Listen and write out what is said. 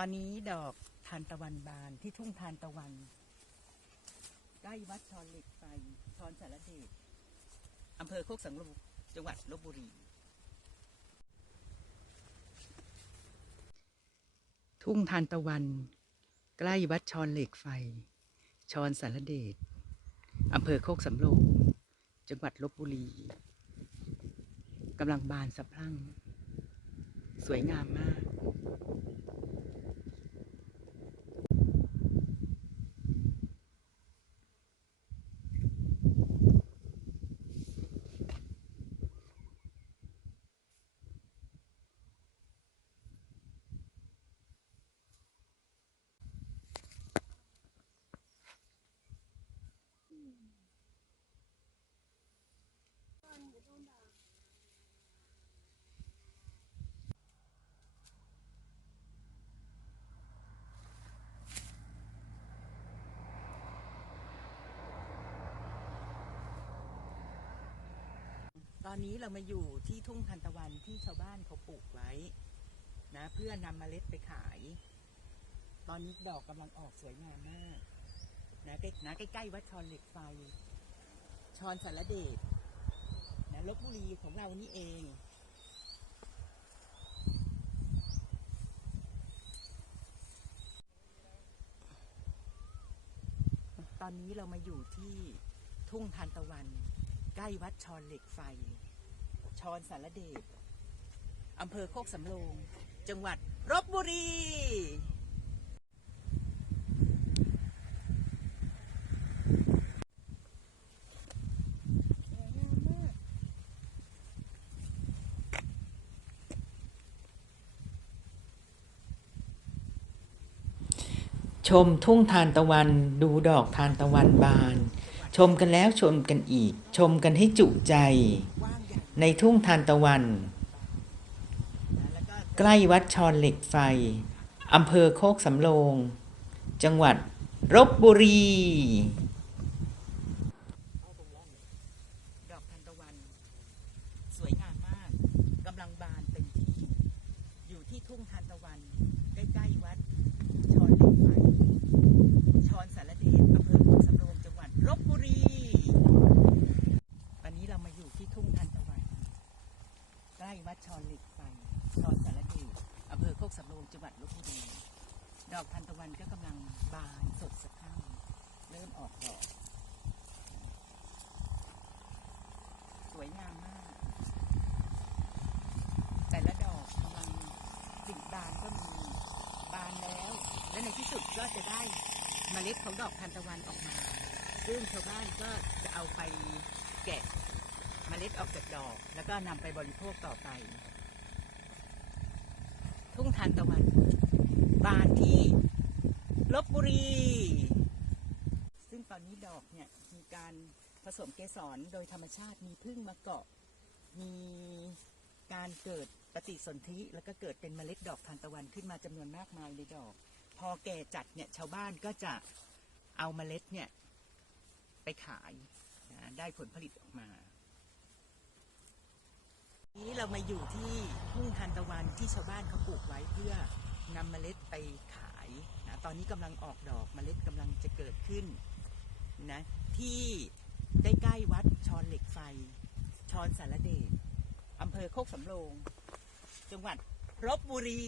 ตอนนี้ดอกทานตะวันบานที่ทุ่งทานตะวัน ใกล้วัดชอนเหล็กไฟชอนสารเดชอำเภอโคกสังลูจังหวัดลบบุรี ทุ่งทานตะวัน ใกล้วัดชอนเหล็กไฟ ชอนสารเดชอำเภอโคกสำโรงจังหวัดลบบุรีกำลังบานสะพรั่ง สวยงามมาก ตอนนี้เรามาอยู่ที่ทุ่งทานตะวันที่ชาวบ้านเขาปลูกไว้นะเพื่อนำเมล็ดไปขาย ตอนนี้ดอกกำลังออกสวยงามมากนะใกล้นะใกล้ๆวัดชอนเหล็กไฟ ชอนสารเดชนะลบบุรีของเรานี่เองตอนนี้เรามาอยู่ที่ทุ่งทานตะวัน ใกล้วัดชอนเหล็กไฟ ชอนสารเดชอำเภอโคกสำโรง จังหวัดลบบุรีชมทุ่งทานตะวันดูดอกทานตะวันบาน ชมกันแล้วชมกันอีก ชมกันให้จุใจ ในทุ่งทานตะวัน ใกล้วัดชอนเหล็กไฟอำเภอโคกสำโรง จังหวัดลบบุรี ดอกทานตะวัน สวยงามมากกำลังบานเต็มที่ อยู่ที่ทุ่งทานตะวัน ใกล้ๆวัด ชอนเหล็กไฟ ชอนสารเดชอำเภอโคกสำโรงจังหวัดลบบุรี วันนี้เรามาอยู่ที่ทุ่งทานตะวัน ใกล้ วัดชอนหล็กไฟชอนสารเดชอำเภอโคกสำโรงจังหวัดลบบุรีดอกทานตะวันก็กำลังบานสดสะพรั่งเริ่มออกดอก สวยงามมาก แต่ละดอกกำลังติดบานก็มีบานแล้ว และในที่สุดก็จะได้เมล็ดของดอกทานตะวันออกมา ซึ่งชาวบ้านก็จะเอาไปแกะ ล็ดออกจากดอก แล้วก็นำไปบริโภคต่อไป ทุ่งทานตะวัน บานที่ลบบุรี ซึ่งตอนนี้ดอกเนี่ยมีการผสมเกสรโดยธรรมชาติมีพึ่งมาเกาะ มีการเกิดปฏิสนธิแล้วก็เกิดเป็นเมล็ดดอกทานตะวันขึ้นมาจำนวนมากมายในดอก พอแก่จัดเนี่ยชาวบ้านก็จะเอาเมล็ดเนี่ยไปขายนะได้ผลผลิตออกมา เรามาอยู่ที่ทุ่งทานตะวันที่ชาวบ้านเขาปลูกไว้เพื่อนำเมล็ดไปขายนะตอนนี้กำลังออกดอกเมล็ดกำลังจะเกิดขึ้นนะที่ใกล้ๆวัดชอนเหล็กไฟ ชอนสารเดชอำเภอโคกสำโรง จังหวัดลบบุรี